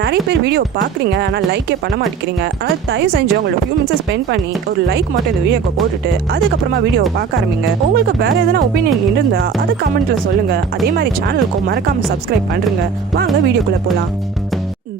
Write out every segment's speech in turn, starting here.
நிறைய பேர் வீடியோ பார்க்குறீங்க, ஆனால் லைக்கே பண்ண மாட்டேங்கிறீங்க. ஆனால் தயவு செஞ்சு உங்களோட ஃபியூ மினிட்ஸ் ஸ்பெண்ட் பண்ணி ஒரு லைக் மட்டும் இந்த வீடியோக்கு போட்டுட்டு அதுக்கப்புறமா வீடியோவை பார்க்க ஆரம்பிங்க. உங்களுக்கு வேற எதனா ஒப்பீனியன் இருந்தால் அதை கமெண்ட்ல சொல்லுங்க. அதே மாதிரி சேனலுக்கும் மறக்காம சப்ஸ்கிரைப் பண்ணுங்க. வாங்க வீடியோக்குள்ள போகலாம்.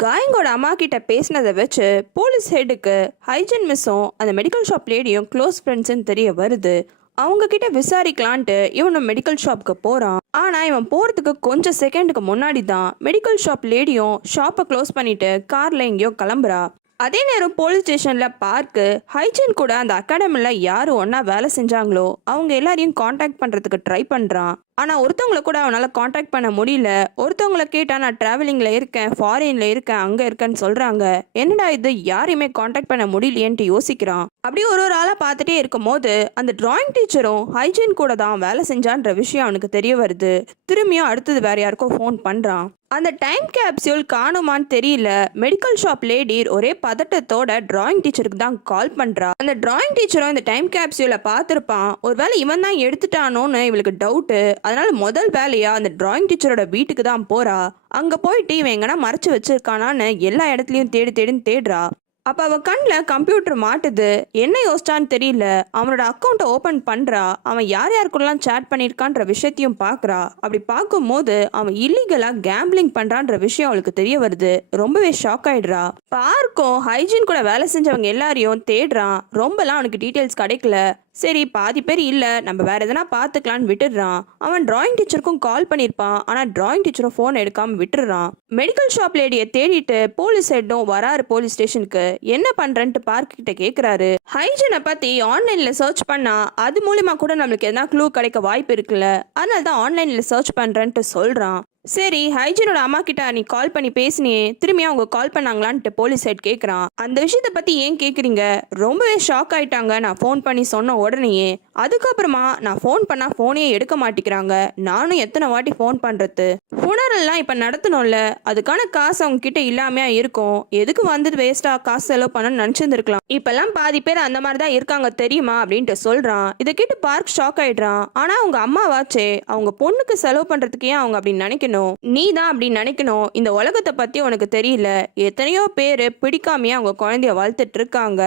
காயங்கோட அம்மா கிட்ட பேசினதை வச்சு போலீஸ் ஹெட்டுக்கு ஹைஜன் மிஸ்ஸும் அந்த மெடிக்கல் ஷாப் லேடியும் க்ளோஸ் ஃப்ரெண்ட்ஸ்ன்னு தெரிய வருது. அவங்க கிட்ட விசாரிக்கலான்ட்டு இவனும் மெடிக்கல் ஷாப்புக்கு போறான். ஆனா இவன் போறதுக்கு கொஞ்சம் செகண்டுக்கு முன்னாடி தான் மெடிக்கல் ஷாப் லேடியும் ஷாப்பை க்ளோஸ் பண்ணிட்டு கார்ல எங்கேயோ கிளம்புறா. அதே நேரம் போலீஸ் ஸ்டேஷன்ல பார்க்கு ஹைஜன் கூட அந்த அகாடமில யாரு ஒன்னா வேலை செஞ்சாங்களோ அவங்க எல்லாரையும் காண்டாக்ட் பண்றதுக்கு ட்ரை பண்றான். ஆனா ஒருத்தவங்களை கூட அவனால காண்டாக்ட் பண்ண முடியல. ஒருத்தவங்களை கேட்டா நான் டிராவலிங்ல இருக்கேன், ஃபாரின்ல இருக்கேன், அங்க இருக்கேன்னு சொல்றாங்க. என்னடா இது, யாரையுமே காண்டாக்ட் பண்ண முடியலையேன்ட்டு யோசிக்கிறான். அப்படியே ஒரு ஆளா பார்த்துட்டே இருக்கும் போது அந்த டிராயிங் டீச்சரும் ஹைஜீன் கூட தான் வேலை செஞ்சான்ற விஷயம் அவனுக்கு தெரிய வருது. திரும்பியும் அடுத்தது வேற யாருக்கோ ஃபோன் பண்றான். அந்த டைம் கேப்சியூல் காணுமான்னு தெரியல. மெடிக்கல் ஷாப் லேடி ஒரே பதட்டத்தோட டிராயிங் டீச்சருக்கு தான் கால் பண்றா. அந்த டிராயிங் டீச்சரும் இந்த டைம் கேப்சியூலை பார்த்திருப்பான். ஒருவேளை இவன் தான் எடுத்துட்டானோன்னு இவளுக்கு டவுட்டு. அதனால முதல் வேலையா அந்த டிராயிங் டீச்சரோட வீட்டுக்கு தான் போறா. அங்க போயிட்டு இவன் எங்கன்னா மறைச்சு வச்சிருக்கானான்னு எல்லா இடத்துலயும் தேடின்னு தேடுறா. அப்போ அவள் கண்ணில் கம்ப்யூட்டர் மாட்டுது. என்ன யோசிச்சான்னு தெரியல. அவனோட அக்கௌண்ட்டை ஓப்பன் பண்ணுறா. அவன் யார் யாருக்குள்ளலாம் சேட் பண்ணியிருக்கான்ற விஷயத்தையும் பார்க்குறா. அப்படி பார்க்கும்போது அவன் இல்லீகலாக கேம்பிளிங் பண்ணுறான்ற விஷயம் அவளுக்கு தெரிய வருது. ரொம்பவே ஷாக் ஆகிடுறா. பார்க்கும் ஹைஜீன் கூட வேலை செஞ்சவங்க எல்லாரையும் தேடுறான். ரொம்பலாம் அவனுக்கு டீட்டெயில்ஸ் கிடைக்கல. சரி, பாதி பேர் இல்லை, நம்ம வேற எதனா பார்த்துக்கலான்னு விட்டுடுறான். அவன் டிராயிங் டீச்சருக்கும் கால் பண்ணியிருப்பான். ஆனால் டிராயிங் டீச்சரும் ஃபோன் எடுக்காமல் விட்டுடுறான். மெடிக்கல் ஷாப் லேடியை தேடிட்டு போலீஸ் ஹெட்டும் வராரு போலீஸ் ஸ்டேஷனுக்கு. என்ன பண்றேன்ட்டு பார்க் கிட்ட கேட்குறாரு. ஹைஜனை பற்றி ஆன்லைனில் சர்ச் பண்ணா அது மூலிமா கூட நம்மளுக்கு எதனா க்ளூ கிடைக்க வாய்ப்பு இருக்குல்ல, அதனால தான் ஆன்லைனில் சர்ச் பண்ணுறேன்ட்டு சொல்கிறான். சரி, ஹைஜனோட அம்மா கிட்ட நீ கால் பண்ணி பேசினியே, திரும்பியும் அவங்க கால் பண்ணாங்களான்ட்டு போலீஸ் ஹெட் கேட்குறான். அந்த விஷயத்த பற்றி ஏன் கேட்குறீங்க? ரொம்பவே ஷாக் ஆயிட்டாங்க நான் ஃபோன் பண்ணி சொன்ன உடனேயே. அதுக்கப்புறமா நான் ஃபோன் பண்ணால் ஃபோனே எடுக்க மாட்டேங்கிறாங்க. நானும் எத்தனை வாட்டி ஃபோன் பண்ணுறது. ஃபுனரல்லாம் இப்போ நடத்தணும்ல, அதுக்கான காசு அவங்க கிட்ட இல்லாமையா இருக்கும். எதுக்கு வந்துட்டு வேஸ்ட்டாக காசு செலவு பண்ணணும்னு நினச்சிருந்துருக்கலாம். இப்போல்லாம் பாதி பேர் அந்த மாதிரி தான் இருக்காங்க தெரியுமா அப்படின்ட்டு சொல்கிறான். இதை கேட்டு பார்க் ஷாக் ஆயிடுறான். ஆனால் அவங்க அம்மாவாச்சே, அவங்க பொண்ணுக்கு செலவு பண்ணுறதுக்கு ஏன் அவங்க அப்படின்னு நினைக்கணும்? நீ தான் அப்படி நினைக்கணும். இந்த உலகத்தை பத்தி உனக்கு தெரியல. எத்தனையோ பேரு பிடிக்காமையே அவங்க குழந்தைய வளர்த்துட்டு இருக்காங்க.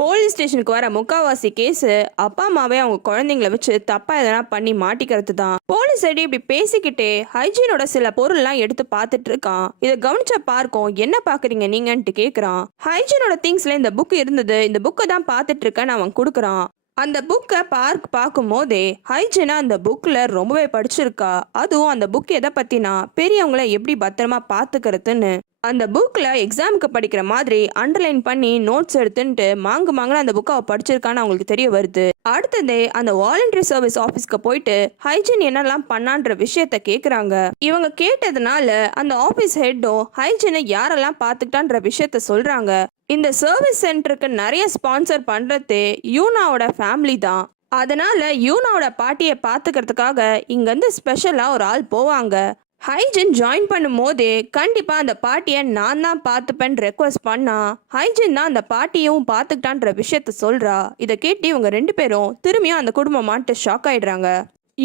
போலீஸ் ஸ்டேஷனுக்கு வர முக்காவாசி கேஸ் அப்பா அம்மாவே அவங்க குழந்தைங்களை வச்சு தப்பா எதனா பண்ணி மாட்டிக்கிறது தான். போலீஸ் ஐடி இப்படி பேசிக்கிட்டே ஹைஜீனோட சில பொருள்லாம் எடுத்து பார்த்துட்டு இருக்கான். இதை கவனிச்ச பார்க்கும். என்ன பாக்குறீங்க நீங்கன்ட்டு கேட்குறான். ஹைஜீனோட திங்ஸ்ல இந்த புக் இருந்தது, இந்த புக்கை தான் பார்த்துட்டு இருக்கேன்னு அவன் கொடுக்குறான். அந்த புக்கை பார்க் பார்க்கும் போதே ஹைஜனா அந்த புக்கில் ரொம்பவே படிச்சிருக்கா. அதுவும் அந்த புக் எதை பற்றினா பெரியவங்கள எப்படி பத்திரமா பார்த்துக்கிறதுன்னு. அந்த புக்கில் எக்ஸாமுக்கு படிக்கிற மாதிரி அண்டர்லைன் பண்ணி நோட்ஸ் எடுத்துன்ட்டு மாங்குன்னு அந்த புக்கை அவள் படிச்சிருக்கான்னு அவங்களுக்கு தெரிய வருது. அடுத்ததே அந்த வாலண்டரி சர்வீஸ் ஆஃபீஸ்க்கு போயிட்டு ஹைஜீன் என்னெல்லாம் பண்ணான்ற விஷயத்த கேட்குறாங்க. இவங்க கேட்டதுனால அந்த ஆஃபீஸ் ஹெட்டும் ஹைஜீனை யாரெல்லாம் பார்த்துக்கிட்டான்ற விஷயத்த சொல்கிறாங்க. இந்த சர்வீஸ் சென்டருக்கு நிறைய ஸ்பான்சர் பண்ணுறதே யூனாவோட ஃபேமிலி தான். அதனால யூனாவோட பாட்டியை பார்த்துக்கிறதுக்காக இங்கேருந்து ஸ்பெஷலாக ஒரு ஆள் போவாங்க. ஹைஜன் ஜாயின் பண்ணும் போதே கண்டிப்பா அந்த பாட்டியை நான் தான் பார்த்துப்பேன்னு ரெக்வஸ்ட் பண்ணா. ஹைஜன் தான் அந்த பாட்டியும் பார்த்துக்கிட்டான்ற விஷயத்த சொல்றா. இதை கேட்டு இவங்க ரெண்டு பேரும் திரும்பியும் அந்த குடும்பமாட்டு ஷாக் ஆயிடுறாங்க.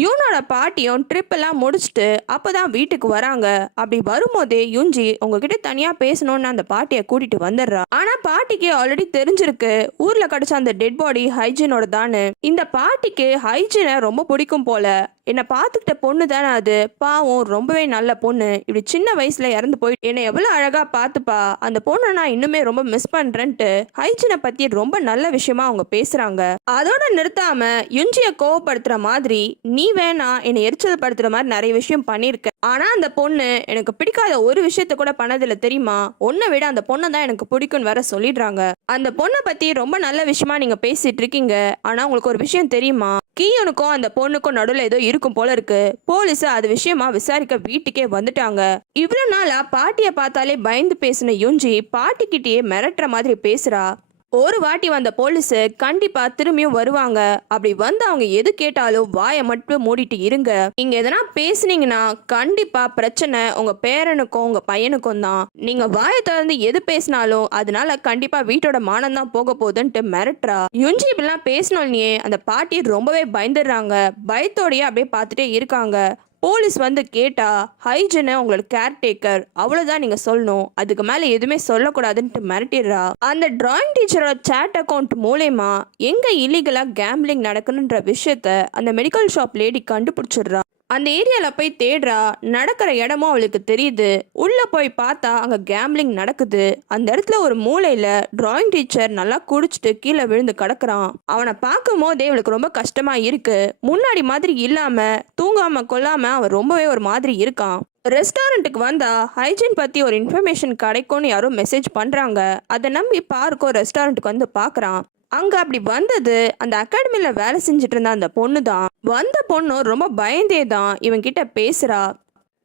யூனோட பாட்டியும் ட்ரிப் எல்லாம் முடிச்சுட்டு அப்போதான் வீட்டுக்கு வராங்க. அப்படி வரும்போதே யுஞ்சி உங்ககிட்ட தனியா பேசணும்னு அந்த பாட்டியை கூட்டிட்டு வந்துடுறா. ஆனா பாட்டிக்கு ஆல்ரெடி தெரிஞ்சிருக்கு ஊர்ல கிடைச்ச அந்த டெட் பாடி ஹைஜீனோட தானு. இந்த பாட்டிக்கு ஹைஜீனை ரொம்ப பிடிக்கும் போல. என்னை பார்த்துக்கிட்ட பொண்ணு தானே அது, பாவம் ரொம்பவே நல்ல பொண்ணு, இப்படி சின்ன வயசுல இறந்து போயிட்டு என்னை எவ்வளோ அழகா பார்த்துப்பா, அந்த பொண்ணை நான் இன்னுமே ரொம்ப மிஸ் பண்றேன்ட்டு ஹைஜீனை பத்தி ரொம்ப நல்ல விஷயமா அவங்க பேசுறாங்க. அதோட நிறுத்தாம யுஞ்சியை கோவப்படுத்துற மாதிரி நீ வேணா என்னை எரிச்சல் படுத்துற மாதிரி நிறைய விஷயம் பண்ணியிருக்க. ஆனா அந்த பொண்ணு எனக்கு பிடிக்காத ஒரு விஷயத்த கூட பண்ணதில்ல தெரியுமா, உன்னை விட அந்த பொண்ணை தான் எனக்கு பிடிக்கும்னு வேற சொல்லிடுறாங்க. அந்த பொண்ணை பத்தி ரொம்ப நல்ல விஷயமா நீங்க பேசிட்டு இருக்கீங்க. ஆனா உங்களுக்கு ஒரு விஷயம் தெரியுமா, கீயனுக்கும் அந்த பொண்ணுக்கும் நடுவில் ஏதோ இருக்கும் போல இருக்கு. போலீஸ் அது விஷயமா விசாரிக்க வீட்டுக்கே வந்துட்டாங்க. இவ்வளவு நாளா பாட்டியை பார்த்தாலே பயந்து பேசின யுஞ்சி பாட்டிக்கிட்டே மிரட்டுற மாதிரி பேசுறா. ஒரு வாட்டி வந்த போலீஸ் கண்டிப்பா திரும்பியும் வருவாங்க. அப்படி வந்து அவங்க எது கேட்டாலும் வாயை மட்டும் மூடிட்டு இருங்க. நீங்க எதனா பேசுனீங்கன்னா கண்டிப்பா பிரச்சனை உங்க பேரனுக்கும் உங்க பையனுக்கும் தான். நீங்க வாயை திறந்து எது பேசினாலும் அதனால கண்டிப்பா வீட்டோட மானம் தான் போக போகுதுன்ட்டு மிரட்டுறா. யுஞ்சி இப்படிலாம் பேசணும்னே அந்த பாட்டி ரொம்பவே பயந்துடுறாங்க. பயத்தோடய அப்படியே பார்த்துட்டே இருக்காங்க. போலீஸ் வந்து கேட்டா ஹைஜனை உங்களோட கேர்டேக்கர் அவ்வளவுதான் நீங்க சொல்லணும், அதுக்கு மேல எதுவுமே சொல்லக்கூடாதுன்ட்டு மிரட்டிடுறா. அந்த டிராயிங் டீச்சரோட சேட் அக்கௌண்ட் மூலயமா எங்க இல்லீகலா கேம்பிளிங் நடக்குன்ற விஷயத்த அந்த மெடிக்கல் ஷாப் லேடி கண்டுபிடிச்சிடுறா. அந்த ஏரியாவில் போய் தேடுறா. நடக்கிற இடமும் அவளுக்கு தெரியுது. உள்ளே போய் பார்த்தா அங்கே கேம்பிளிங் நடக்குது. அந்த இடத்துல ஒரு மூலையில் டிராயிங் டீச்சர் நல்லா குடிச்சிட்டு கீழே விழுந்து கிடக்குறான். அவனை பார்க்கும் போதே அவளுக்கு ரொம்ப கஷ்டமா இருக்கு. முன்னாடி மாதிரி இல்லாம தூங்காம கொள்ளாம அவன் ரொம்பவே ஒரு மாதிரி இருக்கான். ரெஸ்டாரண்ட்டுக்கு வந்தா ஹைஜீன் பத்தி ஒரு இன்ஃபர்மேஷன் கிடைக்கும்னு யாரும் மெசேஜ் பண்றாங்க. அதை நம்பி பார்க்கோ ரெஸ்டாரண்ட்டுக்கு வந்து பார்க்கறான். அங்க அப்படி வந்தது அந்த அகாடமில வேலை செஞ்சுட்டு இருந்த அந்த பொண்ணு தான். வந்த பொண்ணு ரொம்ப பயந்தே தான் இவன் கிட்ட பேசுறா.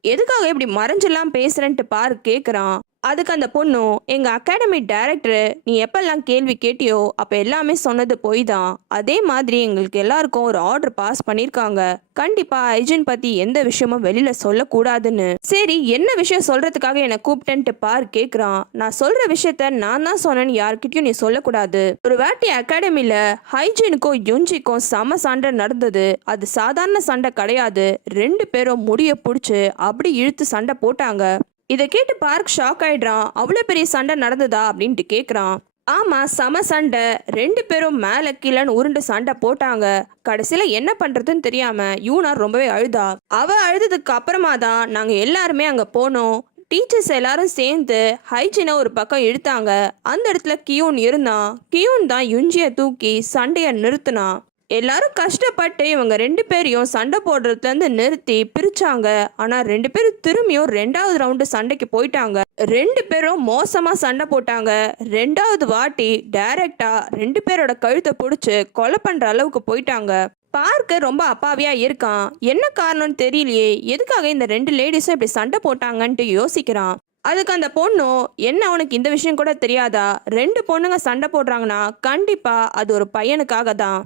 எதுக்காக இப்படி மறைஞ்செல்லாம் பேசுறேன்ட்டு பாரு கேக்குறான். அதுக்கு அந்த பொண்ணு, எங்க அகாடமி டைரக்டர் நீ எப்பெல்லாம் கேள்வி கேட்டியோ அப்ப எல்லாமே சொன்னது போய் தான். அதே மாதிரி எங்களுக்கு எல்லாருக்கும் ஒரு ஆர்டர் பாஸ் பண்ணிருக்காங்க. கண்டிப்பா ஹைஜீன் பத்தி எந்த விஷயமும் வெளியில சொல்லக்கூடாதுன்னு. சரி என்ன விஷயம் சொல்றதுக்காக என்ன கூப்பிட்டேன்ட்டு பார் கேக்குறான். நான் சொல்ற விஷயத்த நான் தான் சொன்னேன்னு யாருக்கிட்டையும் நீ சொல்லக்கூடாது. ஒரு வாட்டி அகாடமில ஹைஜீனுக்கும் யுஞ்சிக்கும் சம சண்டை நடந்தது. அது சாதாரண சண்டை கிடையாது. 2 பேரும் முடிய பிடிச்சு அப்படி இழுத்து சண்டை போட்டாங்க. இதை கேட்டு பார்க் ஷாக் ஆயிடுறான். அவ்வளோ பெரிய சண்டை நடந்ததா அப்படின்ட்டு கேட்குறான். ஆமா சம சண்டை. 2 பேரும் மேலே கீழன்னு உருண்டு சண்டை போட்டாங்க. கடைசியில என்ன பண்றதுன்னு தெரியாம யூனா ரொம்பவே அழுதா. அவ அழுததுக்கு அப்புறமா தான் நாங்க எல்லாருமே அங்க போனோம். டீச்சர்ஸ் எல்லாரும் சேர்ந்து ஹைஜீனை ஒரு பக்கம் இழுத்தாங்க. அந்த இடத்துல கியூன் இருந்தான். கியூன் தான் யுஞ்சியை தூக்கி சண்டையை நிறுத்தினான். எல்லாரும் கஷ்டப்பட்டு இவங்க 2 பேரையும் சண்டை போடுறதுல இருந்து நிறுத்தி பிரிச்சாங்க. ஆனா 2 பேரும் திரும்பியும் 2வது ரவுண்டு சண்டைக்கு போயிட்டாங்க. 2 பேரும் மோசமா சண்டை போட்டாங்க. 2வது வாட்டி டைரக்டா 2 பேரோட கழுத்தை பிடிச்சு கொலை பண்ற அளவுக்கு போயிட்டாங்க. பார்க்க ரொம்ப அப்பாவியா இருக்கான். என்ன காரணம்னு தெரியலையே, எதுக்காக இந்த 2 லேடிஸும் இப்படி சண்டை போட்டாங்கன்ட்டு யோசிக்கிறான். அதுக்கு அந்த பொண்ணு, என்ன உனக்கு இந்த விஷயம் கூட தெரியாதா? 2 பொண்ணுங்க சண்டை போடுறாங்கன்னா கண்டிப்பா அது ஒரு பையனுக்காக தான்.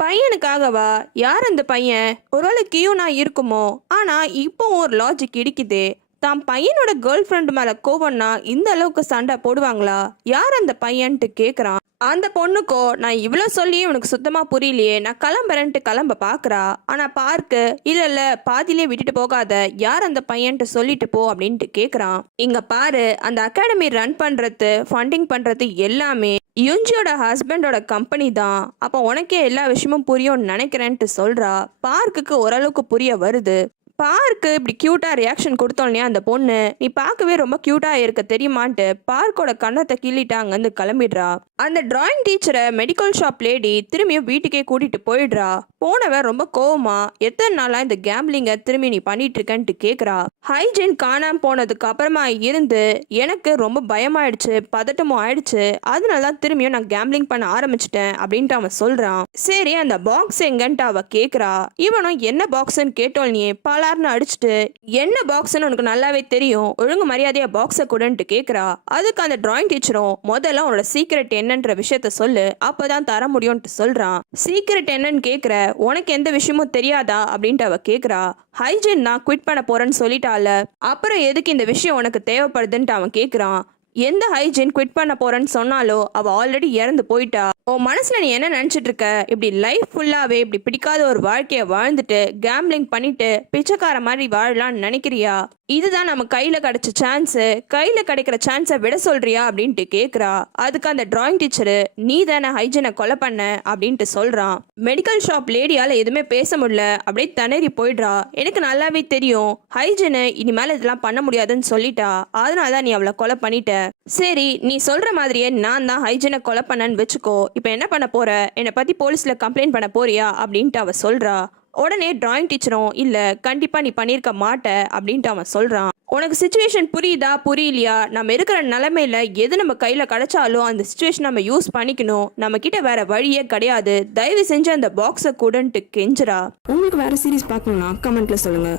பையனுக்காகவா? யார் அந்த பையன்? ஒருவேளை கியூனா இருக்குமோ? ஆனா இப்போ ஒரு லாஜிக் இடிக்குதே. தான் பையனோட கேர்ள் ஃப்ரெண்ட் மேல கோவம்னா இந்த அளவுக்கு சண்டை போடுவாங்களா? யார் அந்த பையன்ட்டு கேக்குறான். அந்த பொண்ணுக்கோ, நான் இவ்வளோ சொல்லியே உனக்கு சுத்தமா புரியலையே, நான் கிளம்புறேன்ட்டு கிளம்ப பாக்குறா. ஆனா பார்க்கு, இல்ல பாதியிலே விட்டுட்டு போகாத, யார் அந்த பையன்ட்டு சொல்லிட்டு போ அப்படின்ட்டு கேக்குறான். இங்க பாரு, அந்த அகாடமி ரன் பண்றது ஃபண்டிங் பண்றது எல்லாமே யுஞ்சியோட ஹஸ்பண்டோட கம்பெனி தான். அப்போ உனக்கே எல்லா விஷயமும் புரியும்னு நினைக்கிறேன்ட்டு சொல்றா. பார்க்குக்கு ஓரளவுக்கு புரிய வருது. பார்க்கு இப்படி க்யூட்டாக ரியாக்ஷன் கொடுத்தோன்னே அந்த பொண்ணு, நீ பார்க்கவே ரொம்ப க்யூட்டாக இருக்க தெரியுமான்ட்டு பார்க்கோட கண்ணத்தை கிள்ளிட்டு அங்கேருந்து கிளம்பிடுறா. அந்த டிராயிங் டீச்சரை மெடிக்கல் ஷாப் லேடி திரும்பியும் வீட்டுக்கே கூட்டிட்டு போயிடுறா. போனவன் ரொம்ப கோவமா, எத்தனை நாளா இந்த கேம்பிளிங்கை திரும்பி நீ பண்ணிட்டு இருக்கன்ட்டு கேட்குறா. ஹைஜீன் காணாம போனதுக்கு அப்புறமா இருந்து எனக்கு ரொம்ப பயமாயிடுச்சு, பதட்டமும் ஆயிடுச்சு. அதனால தான் திரும்பியும் நான் கேம்பிளிங் பண்ண ஆரம்பிச்சிட்டேன் அப்படின்ட்டு அவன் சொல்றான். சரி அந்த பாக்ஸ் எங்கன்ட்டு அவ கேட்குறா. இவனும் என்ன பாக்ஸ்ன்னு கேட்டோன்னே பல அடிச்சுட்டு, என்ன பாக்ஸ்ன்னு உனக்கு நல்லாவே தெரியும், ஒழுங்கு மரியாதையா பாக்ஸை கூடன்ட்டு கேக்குறா. அதுக்கு அந்த டிராயிங் டீச்சரும், முதல்ல உன்னோட சீக்ரெட் என்னன்ற விஷயத்த சொல்லு, அப்பதான் தர முடியும்ட்டு சொல்றான். சீக்ரெட் என்னன்னு கேக்குற, உனக்கு எந்த விஷயமும் தெரியாதா அப்படின்ட்டு அவ கேக்குறா. ஹைஜீன் நான் குவிட் பண்ண போறேன்னு சொல்லிட்டால, அப்புறம் எதுக்கு இந்த விஷயம் உனக்கு தேவைப்படுதுன்ட்டு அவன் கேக்குறான். எந்த ஹைஜீன் குவிட் பண்ண போறேன்னு சொன்னாலோ அவ ஆல்ரெடி இறந்து போயிட்டா. உன் மனசுல நீ என்ன நினைச்சிட்டு இருக்க? இப்படி லைஃப் ஃபுல்லாவே இப்படி பிடிக்காத ஒரு வாழ்க்கைய வாழ்ந்துட்டு கேம்பிளிங் பண்ணிட்டு பிச்சைக்கார மாதிரி வாழலாம்னு நினைக்கிறியா? இதுதான் நம்ம கையில கிடைச்ச சான்ஸ். கையில கிடைக்கிற சான்ஸை விட சொல்றியா அப்படின்ட்டு கேக்குறா. அதுக்கு அந்த டிராயிங் டீச்சரு, நீ தானே ஹைஜீனை கொலை பண்ண அப்படின்ட்டு சொல்றான். மெடிக்கல் ஷாப் லேடியால எதுவுமே பேச முடியல, அப்படியே திணறி போயிடுறா. எனக்கு நல்லாவே தெரியும் ஹைஜீனை இனிமேல இதெல்லாம் பண்ண முடியாதுன்னு சொல்லிட்டா, அதனாலதான் நீ அவளை கொலை பண்ணிட்ட. சரி நீ சொல்ற மாதிரியே நான் தான் ஹைஜீனை கொலை பண்ணன்னு வச்சுக்கோ. இப்போ என்ன பண்ண போற? என்னை பத்தி போலீஸ்ல கம்ப்ளைண்ட் பண்ண போறியா அப்படின்ட்டு அவ சொல்றா. உடனே டிராயிங் டீச்சரும், இல்ல கண்டிப்பா நீ பண்ணிருக்க மாட்ட அப்படின்ட்டு அவன் சொல்றான். உனக்கு சிச்சுவேஷன் புரியுதா புரியலையா? நம்ம இருக்கிற நிலைமையில எது நம்ம கையில கிடைச்சாலும் அந்த சிச்சுவேஷன் நம்ம யூஸ் பண்ணிக்கணும். நம்ம கிட்ட வேற வழியே கிடையாது. தயவு செஞ்சு அந்த பாக்ஸை கூடன்ட்டு கெஞ்சுறா. உங்களுக்கு வேற சீரிஸ் பார்க்கணும்னா கமெண்ட்ல சொல்லுங்க.